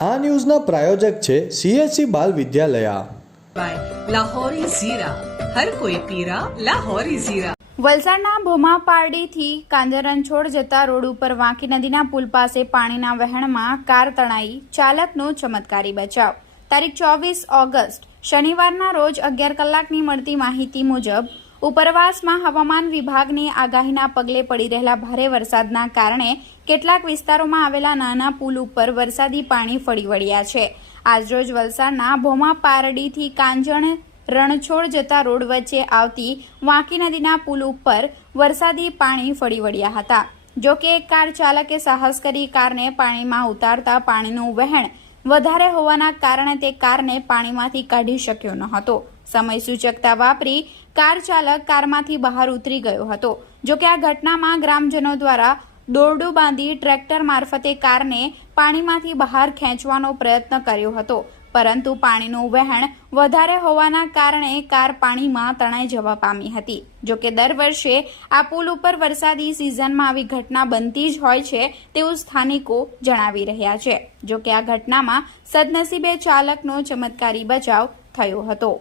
આ ન્યૂઝના પ્રાયોજક છે સીએસસી બાલ વિદ્યાલયા. લાહોરી ઝીરા. હર કોઈ પીરા જતા રોડ ઉપર વાંકી નદીના પુલ પાસે પાણીના વહેણમાં કાર તણાઈ ચાલકનો ચમત્કારી બચાવ. તારીખ ચોવીસ ઓગસ્ટ. શનિવારના રોજ અગિયાર કલાકની મળતી માહિતી મુજબ ઉપરવાસમાં હવામાન વિભાગની આગાહીના પગલે પડી રહેલા ભારે વરસાદના કારણે કેટલાક વિસ્તારોમાં આવેલા નાના પુલ ઉપર વરસાદી પાણી ફળી વળ્યા છે. આજરોજ વલસાડના ભોમા પારડીથી કાંજણ રણછોડ જતા રોડ વચ્ચે આવતી વાંકી નદીના પુલ ઉપર વરસાદી પાણી ફળી વળ્યા હતા. જો કે એક કાર ચાલકે સાહસ કરી કારને પાણીમાં ઉતારતા પાણીનું વહેણ વધારે હોવાના કારણે તે કારને પાણીમાંથી કાઢી શક્યો ન હતો. સમય સૂચકતા વાપરી કાર ચાલક કારમાંથી બહાર ઉતરી ગયો હતો. જોકે આ ઘટનામાં ગ્રામજનો દ્વારા દોરડું બાંધી ટ્રેક્ટર મારફતે કારને પાણીમાંથી બહાર ખેંચવાનો પ્રયત્ન કર્યો હતો. પરંતુ પાણીનું વહેણ વધારે હોવાના કારણે કાર પાણીમાં તણાઈ જવા પામી હતી. જોકે દર વર્ષે આ પુલ ઉપર વરસાદી સિઝનમાં આવી ઘટના બનતી જ હોય છે તેવું સ્થાનિકો જણાવી રહ્યા છે. જોકે આ ઘટનામાં સદનસીબે ચાલકનો ચમત્કારી બચાવ થયો હતો.